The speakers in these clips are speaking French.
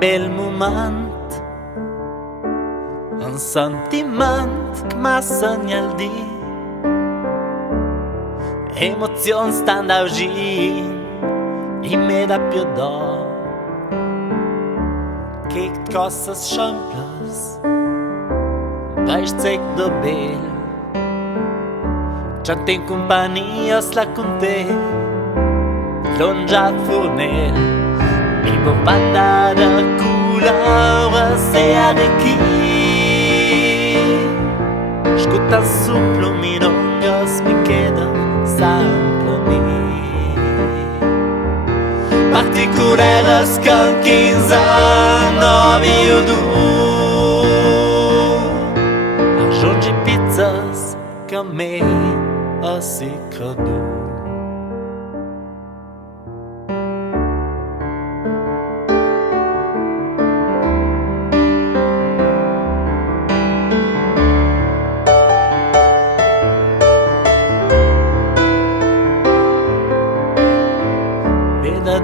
bel moment, un sentiment que m'ha segnal di, emozioni stanno a uscire e me da più do che cose simples vais dizer que do bel já tem companhia se lá com te longe a fornel mi banda da couleur c'est aqui escuta suplo milongas pequenas simplesmente particulares com 15 anos miúdo arjons e pizzas que me assicrado.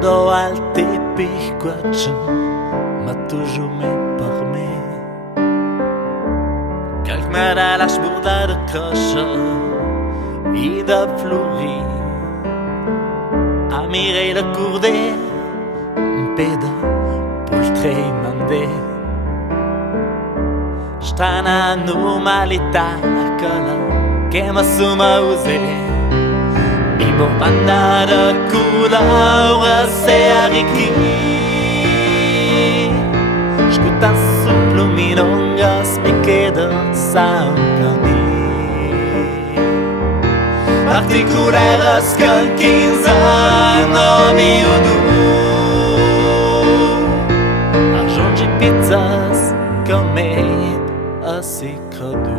Do al teppich quatschen, ma toujours me permet Calc m'ara la sburda de croche et de fleurir Amire le courder, un peda poltre mandé Strana normalità quella che ma suma usé Mi banda de couleur c'est aqui escuta suplo milongas pequenas simplesmente particulares com 15 anos miúdo arjons e pizzas que me assicrado.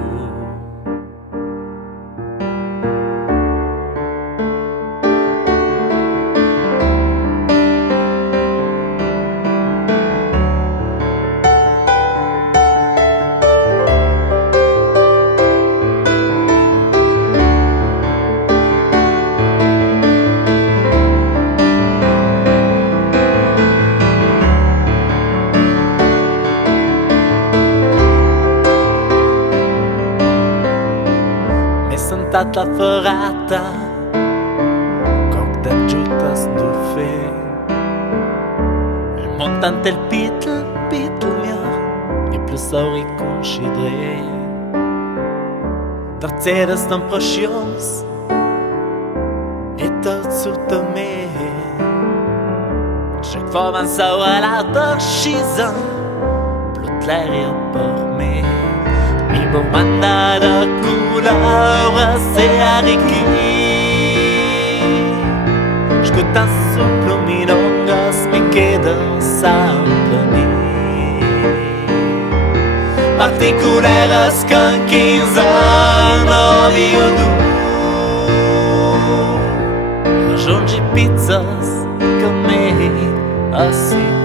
Sentat la ferrata cocktail giutas du fe il montante il pitl mia e plus sauri concidre Mercedes non precios e tot sotto me chaque fois man saura la torchisa plus l'aria per me mi banda da couleur c'est aqui escuta suplo milongas pequenas simplesmente particulares com 15 anos miúdo arjons e pizzas que me assicram.